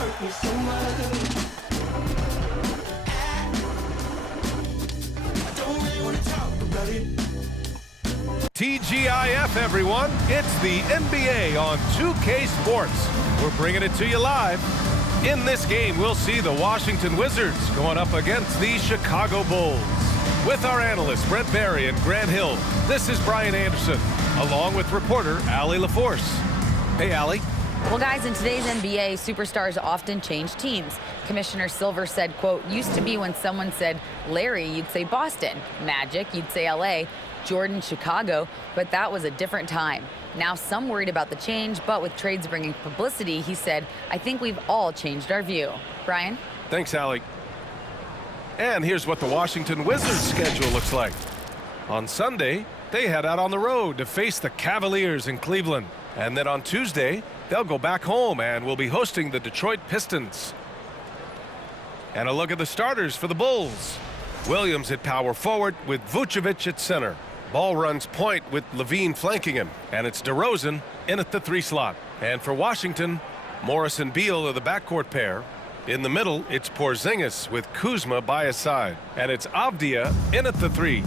hurt me so much. I don't really want to talk about it. TGIF, everyone. It's the NBA on 2K Sports. We're bringing it to you live. In this game, we'll see the Washington Wizards going up against the Chicago Bulls. With our analysts, Brent Barry and Grant Hill, this is Brian Anderson, along with reporter Allie LaForce. Hey, Allie. Well, guys, in today's NBA, superstars often change teams. Commissioner Silver said, quote, used to be when someone said Larry, you'd say Boston. Magic, you'd say LA. Jordan, Chicago, but that was a different time. Now some worried about the change, but with trades bringing publicity, he said, I think we've all changed our view. Brian? Thanks, Allie. And here's what the Washington Wizards schedule looks like. On Sunday, they head out on the road to face the Cavaliers in Cleveland. And then on Tuesday, they'll go back home and will be hosting the Detroit Pistons. And a look at the starters for the Bulls. Williams at power forward with Vucevic at center. Ball runs point with Levine flanking him. And it's DeRozan in at the 3 slot. And for Washington, Morris and Beal are the backcourt pair. In the middle, it's Porzingis with Kuzma by his side. And it's Avdia in at the 3.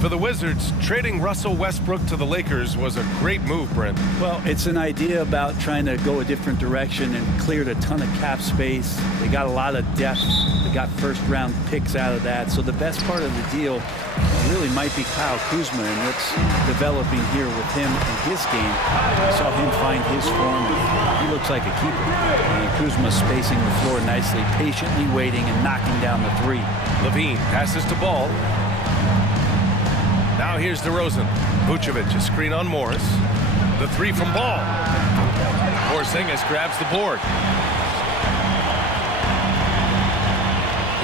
For the Wizards, trading Russell Westbrook to the Lakers was a great move, Brent. Well, it's an idea about trying to go a different direction and cleared a ton of cap space. They got a lot of depth. They got first-round picks out of that. So the best part of the deal really might be Kyle Kuzma and what's developing here with him in his game. I saw him find his form. He looks like a keeper. And Kuzma spacing the floor nicely, patiently waiting and knocking down the 3. Levine passes to Ball. Now here's DeRozan. Vucevic, a screen on Morris. The 3 from Ball. Porzingis grabs the board.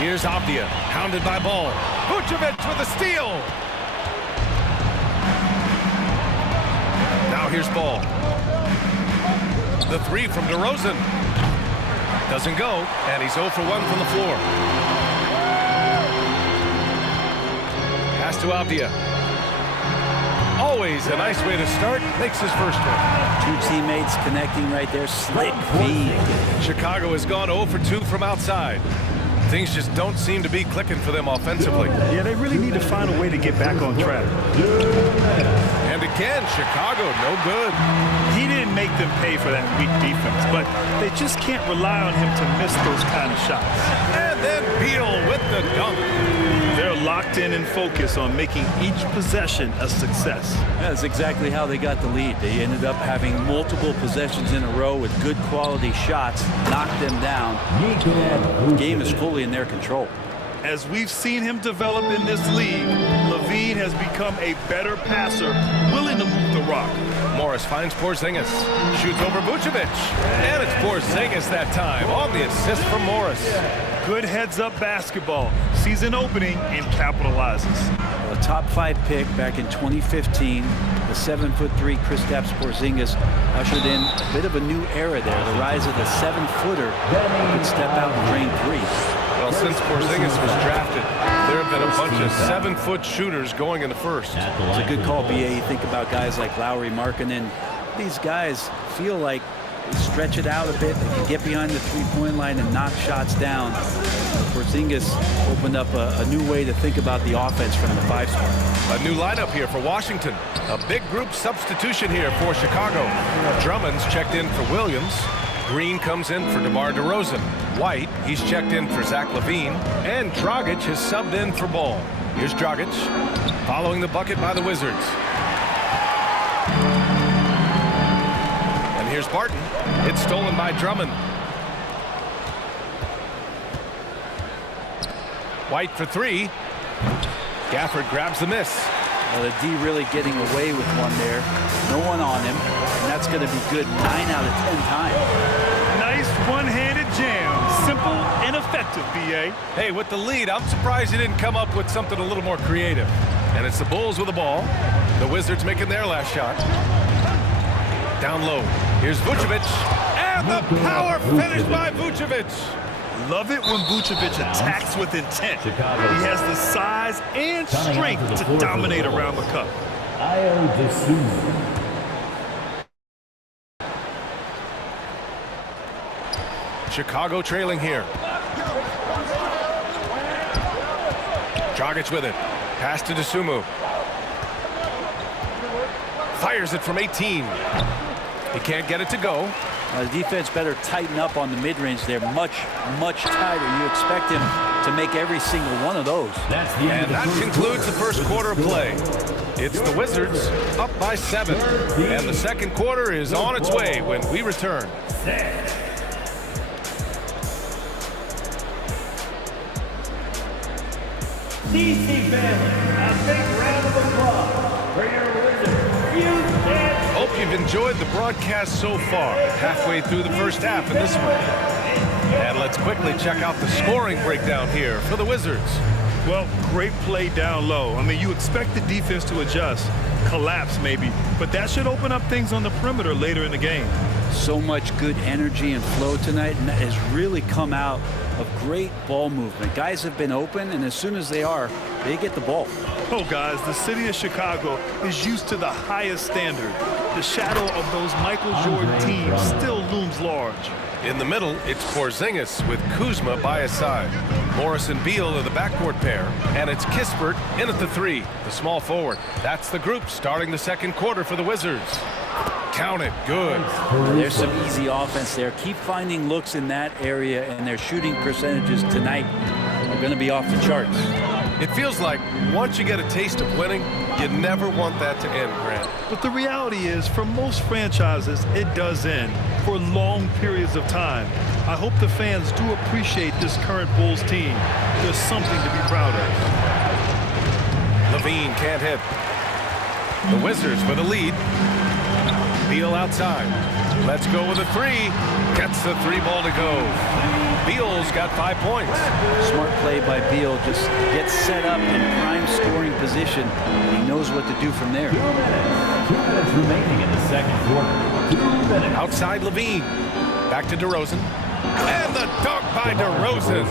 Here's Avdia, hounded by Ball. Vucevic with a steal. Now here's Ball. The 3 from DeRozan. Doesn't go, and he's 0 for 1 from the floor. Pass to Avdia. Always a nice way to start. Makes his first one. 2 teammates connecting right there. Slick feed. Chicago has gone 0 for 2 from outside. Things just don't seem to be clicking for them offensively. Yeah, they really need to find a way to get back on track. And again, Chicago, no good. He didn't make them pay for that weak defense, but they just can't rely on him to miss those kind of shots. And then Beal with the dunk. They're locked in and focused on making each possession a success. That's exactly how they got the lead. They ended up having multiple possessions in a row with good quality shots, knocked them down, and the game is fully in their control. As we've seen him develop in this league, Levine has become a better passer, willing to move the rock. Morris finds Porzingis, shoots over Vucevic, and it's Porzingis that time on the assist from Morris. Good heads-up basketball, season opening, and capitalizes. A top 5 pick back in 2015, the 7'3" Kristaps Porzingis ushered in a bit of a new era there. The rise of the 7-footer who could step out and drain 3. Well, since Porzingis was drafted, there have been a bunch of 7-foot shooters going in the first. It's a good call, BA. You think about guys like Lauri Markkanen. These guys feel like they stretch it out a bit. They can get behind the 3-point line and knock shots down. Porzingis opened up a new way to think about the offense from the 5 spot. A new lineup here for Washington. A big group substitution here for Chicago. Drummond's checked in for Williams. Green comes in for DeMar DeRozan. White, he's checked in for Zach LaVine. And Dragic has subbed in for Ball. Here's Dragic, following the bucket by the Wizards. And here's Barton. It's stolen by Drummond. White for 3. Gafford grabs the miss. Well, the D really getting away with one there. No one on him, and that's going to be good 9 out of 10 times. Nice one-handed jam. Simple and effective, B.A. Hey, with the lead, I'm surprised he didn't come up with something a little more creative. And it's the Bulls with the ball. The Wizards making their last shot. Down low. Here's Vucevic. And the power finish by Vucevic. Love it when Vucevic attacks with intent. He has the size and strength to dominate around the cup. Chicago trailing here. Dragic with it. Pass to Dosunmu. Fires it from 18. He can't get it to go. The defense better tighten up on the mid-range. They're much, much tighter. You expect him to make every single one of those. And that concludes the first quarter of play. It's the Wizards up by 7. And the second quarter is on its way when we return. DC family, a big round of applause for your Wizards. Hope you've enjoyed the broadcast so far. Halfway through the first half in this one. And let's quickly check out the scoring breakdown here for the Wizards. Well, great play down low. I mean, you expect the defense to adjust, collapse maybe, but that should open up things on the perimeter later in the game. So much good energy and flow tonight, and that has really come out of great ball movement. Guys have been open, and as soon as they are, they get the ball. Oh, guys, the city of Chicago is used to the highest standard. The shadow of those Michael Jordan teams still looms large. In the middle, it's Porzingis with Kuzma by his side. Morris and Beal are the backcourt pair, and it's Kispert in at the 3, the small forward. That's the group starting the second quarter for the Wizards. Count it, good. There's some easy offense there. Keep finding looks in that area, and their shooting percentages tonight are going to be off the charts. It feels like once you get a taste of winning, you never want that to end, Grant. But the reality is, for most franchises, it does end for long periods of time. I hope the fans do appreciate this current Bulls team. There's something to be proud of. Levine can't hit. The Wizards with a lead. Beal outside. Let's go with a 3. Gets the 3 ball to go. Beal's got 5 points. Smart play by Beal. Just gets set up in prime scoring position. He knows what to do from there. 2 minutes remaining in the second quarter. 2 minutes. Outside Levine. Back to DeRozan. And the dunk by DeRozan.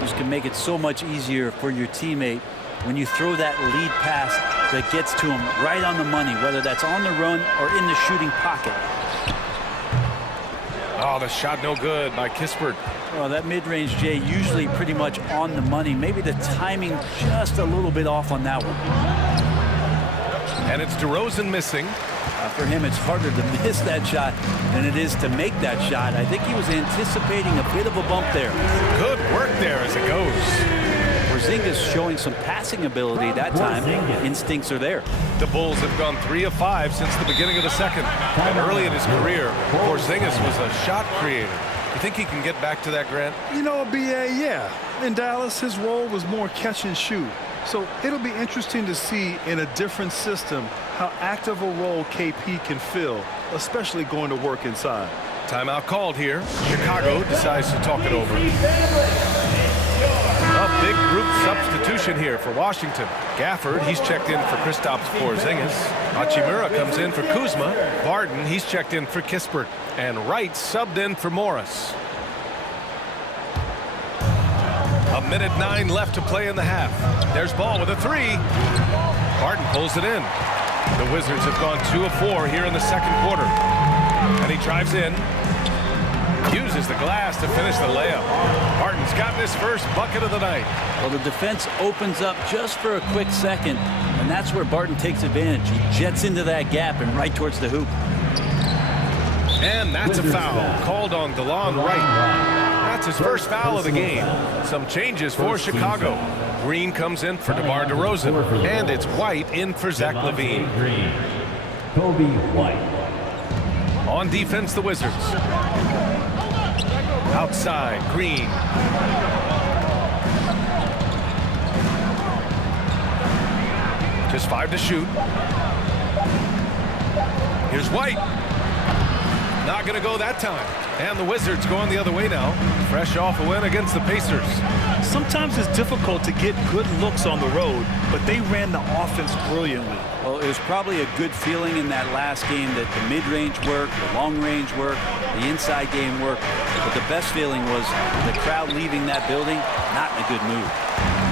This can make it so much easier for your teammate when you throw that lead pass that gets to him right on the money, whether that's on the run or in the shooting pocket. Oh, the shot no good by Kispert. Well, that mid-range, Jay, usually pretty much on the money. Maybe the timing just a little bit off on that one. And it's DeRozan missing. For him, it's harder to miss that shot than it is to make that shot. I think he was anticipating a bit of a bump there. Good work there as it goes. Porzingis showing some passing ability that time. Instincts are there. The Bulls have gone 3 of 5 since the beginning of the second. And early in his career, Porzingis was a shot creator. You think he can get back to that, Grant? You know, BA, yeah. In Dallas, his role was more catch and shoot. So it'll be interesting to see in a different system how active a role KP can fill, especially going to work inside. Timeout called here. Chicago decides to talk it over. A big group substitution here for Washington. Gafford, he's checked in for Kristaps Porzingis. Hachimura comes in for Kuzma. Barden, he's checked in for Kispert. And Wright subbed in for Morris. 1:09 left to play in the half. There's Ball with a 3. Barden pulls it in. The Wizards have gone 2 of 4 here in the second quarter. And he drives in. Uses the glass to finish the layup. Barton's gotten his first bucket of the night. Well, the defense opens up just for a quick second, and that's where Barton takes advantage. He jets into that gap and right towards the hoop. And that's a foul called on DeLon Wright. That's his first foul of the game. Some changes for Chicago. Green comes in for DeMar DeRozan, and it's White in for Zach LaVine. Kobe White. On defense, the Wizards. Outside, Green. Just 5 to shoot. Here's White. Not going to go that time. And the Wizards going the other way now. Fresh off a win against the Pacers. Sometimes it's difficult to get good looks on the road, but they ran the offense brilliantly. Well, it was probably a good feeling in that last game that the mid-range worked, the long-range worked, the inside game worked. But the best feeling was the crowd leaving that building not in a good mood.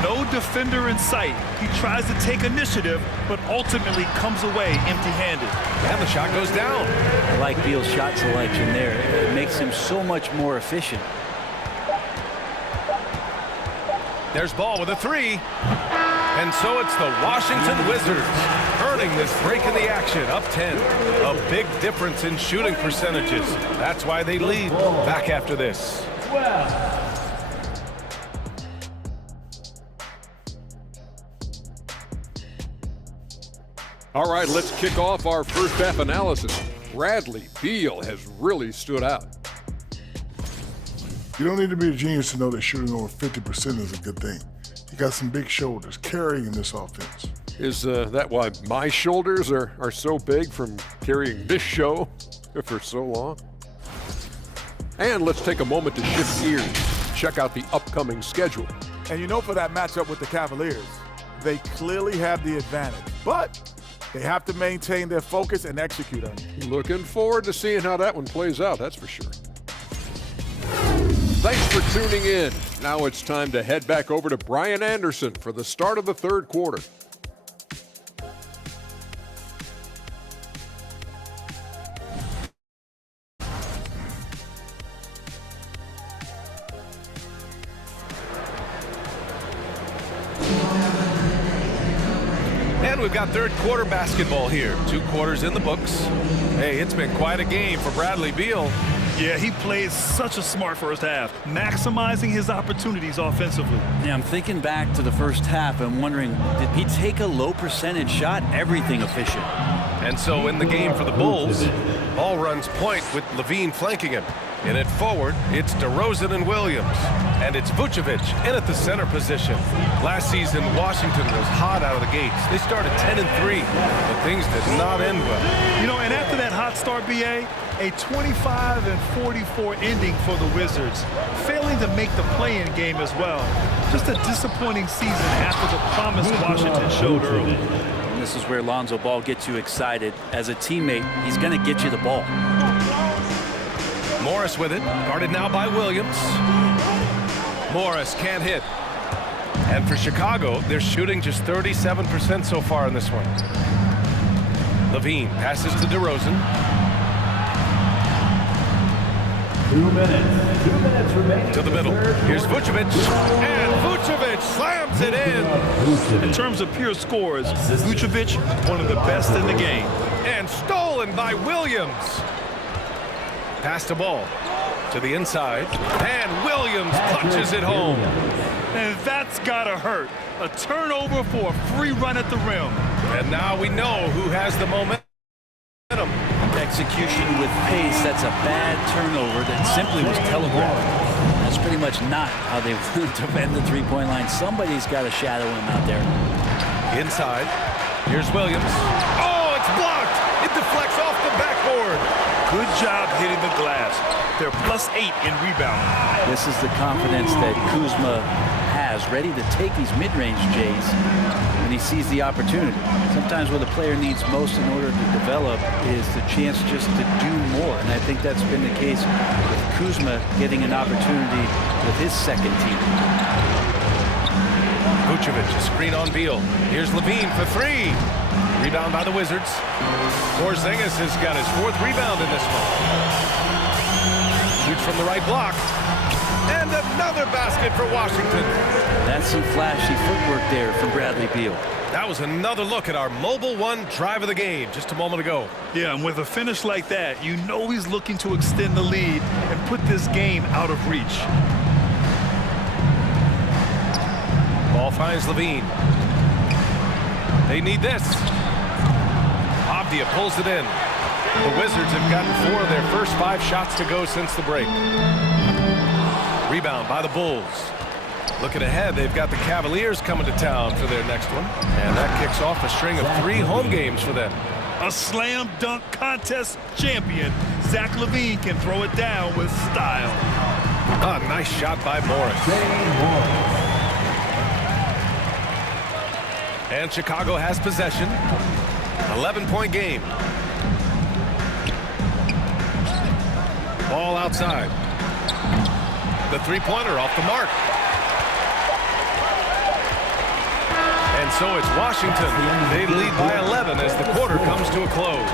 No defender in sight. He tries to take initiative, but ultimately comes away empty-handed. And the shot goes down. I like Beal's shot selection there. It makes him so much more efficient. There's ball with a three. And so it's the Washington Wizards earning this break in the action, up 10. A big difference in shooting percentages. That's why they lead. Back after this. 12. All right, let's kick off our first half analysis. Bradley Beal has really stood out. You don't need to be a genius to know that shooting over 50% is a good thing. He got some big shoulders carrying this offense. Is that why my shoulders are so big from carrying this show for so long? And let's take a moment to shift gears, check out the upcoming schedule. And you know, for that matchup with the Cavaliers, they clearly have the advantage, but they have to maintain their focus and execute on it. Looking forward to seeing how that one plays out, that's for sure. Thanks for tuning in. Now it's time to head back over to Brian Anderson for the start of the third quarter. And we've got third quarter basketball here. 2 quarters in the books. Hey, it's been quite a game for Bradley Beal. Yeah, he played such a smart first half, maximizing his opportunities offensively. Yeah, I'm thinking back to the first half and wondering, did he take a low percentage shot? Everything efficient. And so in the game for the Bulls, ball runs point with Levine flanking him. In it forward, it's DeRozan and Williams. And it's Vucevic in at the center position. Last season, Washington was hot out of the gates. They started 10-3, but things did not end well. You know, and after that hot start, BA, a 25-44 ending for the Wizards, failing to make the play-in game as well. Just a disappointing season after the promise Washington showed early. And this is where Lonzo Ball gets you excited. As a teammate, he's going to get you the ball. Morris with it, guarded now by Williams. Morris can't hit. And for Chicago, they're shooting just 37% so far in this one. Levine passes to DeRozan. 2 minutes. 2 minutes remaining. To the middle. Here's Vucevic. And Vucevic slams it in. In terms of pure scores, Vucevic, one of the best in the game. And stolen by Williams. Pass the ball to the inside. And Williams punches it home. And that's gotta hurt. A turnover for a free run at the rim. And now we know who has the momentum. Execution with pace, that's a bad turnover that simply was telegraphed. That's pretty much not how they defend the three-point line. Somebody's got to shadow him out there. Inside. Here's Williams. Oh, it's blocked. It deflects off the backboard. Good job hitting the glass. They're +8 in rebounding. This is the confidence that Kuzma has, ready to take these mid-range Jays when he sees the opportunity. Sometimes what a player needs most in order to develop is the chance just to do more, and I think that's been the case with Kuzma getting an opportunity with his second team. Vucevic, a screen on Beal. Here's Levine for 3. Rebound by the Wizards. Porzingis has got his 4th rebound in this one. Shoots from the right block. And another basket for Washington. That's some flashy footwork there from Bradley Beal. That was another look at our Mobile One drive of the game just a moment ago. Yeah, and with a finish like that, you know he's looking to extend the lead and put this game out of reach. Ball finds Levine. They need this. Avdia pulls it in. The Wizards have gotten 4 of their first 5 shots to go since the break. Rebound by the Bulls. Looking ahead, they've got the Cavaliers coming to town for their next one. And that kicks off a string of 3 home games for them. A slam dunk contest champion, Zach LaVine can throw it down with style. Ah, nice shot by Morris. And Chicago has possession. 11-point game. Ball outside. The three-pointer off the mark. And so it's Washington. They lead by 11 as the quarter comes to a close.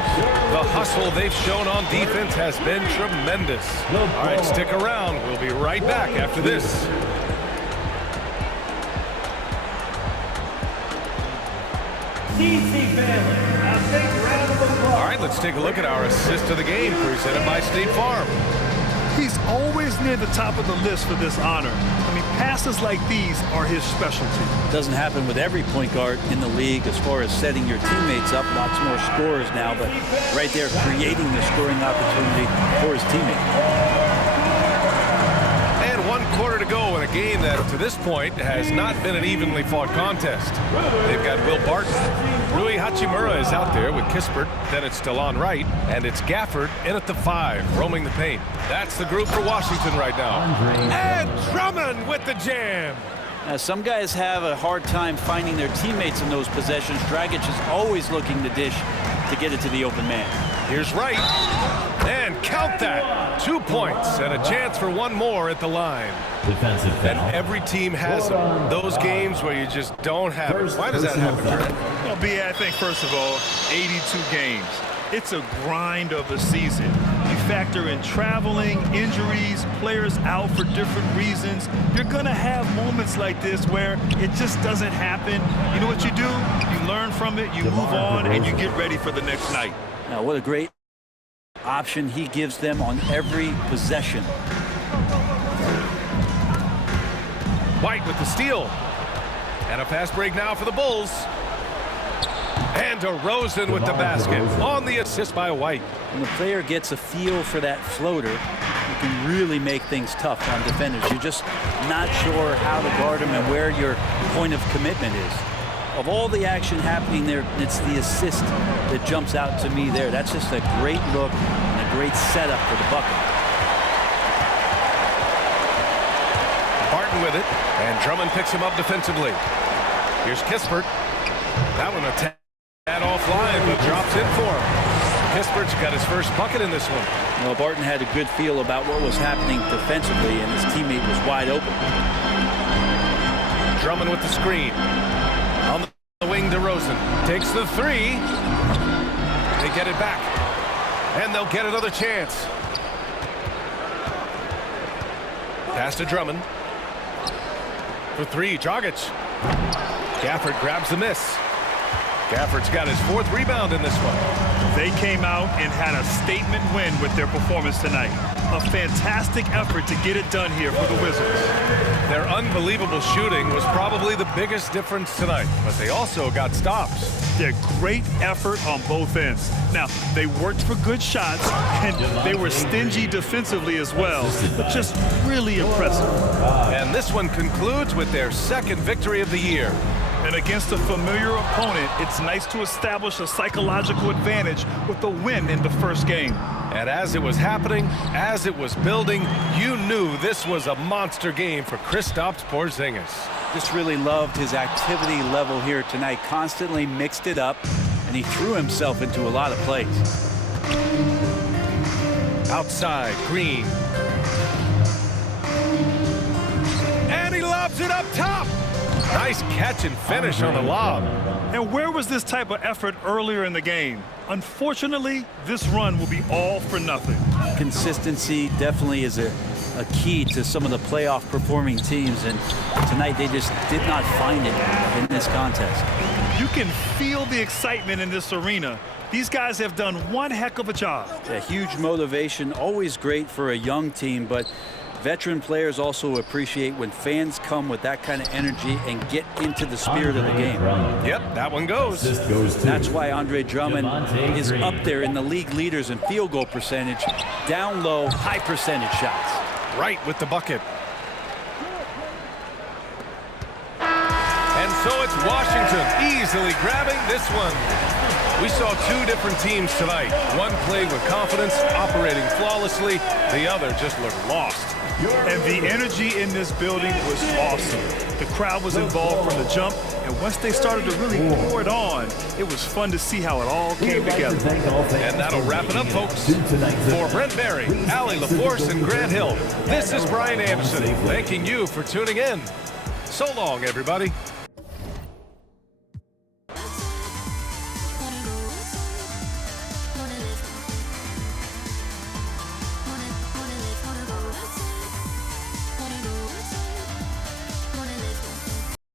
The hustle they've shown on defense has been tremendous. All right, stick around. We'll be right back after this. DC Bailey. A big round of applause. All right, let's take a look at our assist of the game presented by State Farm. He's always near the top of the list for this honor. I mean, passes like these are his specialty. Doesn't happen with every point guard in the league as far as setting your teammates up. Lots more scorers now, but right there creating the scoring opportunity for his teammate. And 1 quarter to go in a game that to this point has not been an evenly fought contest. They've got Will Barton. Rui Hachimura is out there with Kispert. Then it's DeLon Wright. And it's Gafford in at the 5, roaming the paint. That's the group for Washington right now. And Drummond with the jam. Now, some guys have a hard time finding their teammates in those possessions. Dragic is always looking to dish to get it to the open man. Here's Wright. And count that. 2 points and a chance for one more at the line. Defensive foul. And every team has them. Those games where you just don't have it. Why does that happen, Trent? Well, B, I think, first of all, 82 games. It's a grind of a season. You factor in traveling, injuries, players out for different reasons. You're going to have moments like this where it just doesn't happen. You know what you do? You learn from it, you move on, and you get ready for the next night. Now, what a great option he gives them on every possession. White with the steal. And a fast break now for the Bulls. And DeRozan with the basket on the assist by White. When the player gets a feel for that floater, you can really make things tough on defenders. You're just not sure how to guard them and where your point of commitment is. Of all the action happening there, it's the assist that jumps out to me there. That's just a great look and a great setup for the bucket. Barton with it, and Drummond picks him up defensively. Here's Kispert. That one a tad offline, but drops in for him. Kispert's got his first bucket in this one. Well, Barton had a good feel about what was happening defensively, and his teammate was wide open. Drummond with the screen. On the wing, DeRozan takes the 3. They get it back, and they'll get another chance. Pass to Drummond. For 3, Dragic. Gafford grabs the miss. Gafford's got his 4th rebound in this one. They came out and had a statement win with their performance tonight. A fantastic effort to get it done here for the Wizards. Their unbelievable shooting was probably the biggest difference tonight, but they also got stops. Their great effort on both ends. Now, they worked for good shots, and they were stingy defensively as well. Just really impressive. And this one concludes with their 2nd victory of the year. And against a familiar opponent, it's nice to establish a psychological advantage with the win in the first game. And as it was happening, as it was building, you knew this was a monster game for Kristaps Porzingis. Just really loved his activity level here tonight. Constantly mixed it up, and he threw himself into a lot of plays. Outside, Green. And he lobs it up top. Nice catch and finish on the lob. And where was this type of effort earlier in the game? Unfortunately, this run will be all for nothing. Consistency definitely is a key to some of the playoff performing teams, and tonight they just did not find it in this contest. You can feel the excitement in this arena. These guys have done one heck of a job. A huge motivation, always great for a young team, but veteran players also appreciate when fans come with that kind of energy and get into the spirit of the game. Yep, that one goes. That's why Andre Drummond is up there in the league leaders in field goal percentage, down low, high percentage shots. Right with the bucket. And so it's Washington easily grabbing this one. We saw 2 different teams tonight. One played with confidence, operating flawlessly. The other just looked lost. And the energy in this building was awesome. The crowd was involved from the jump, and once they started to really pour it on, it was fun to see how it all came together. And that'll wrap it up, folks. For Brent Barry, Allie LaForce, and Grant Hill, this is Brian Anderson, thanking you for tuning in. So long, everybody.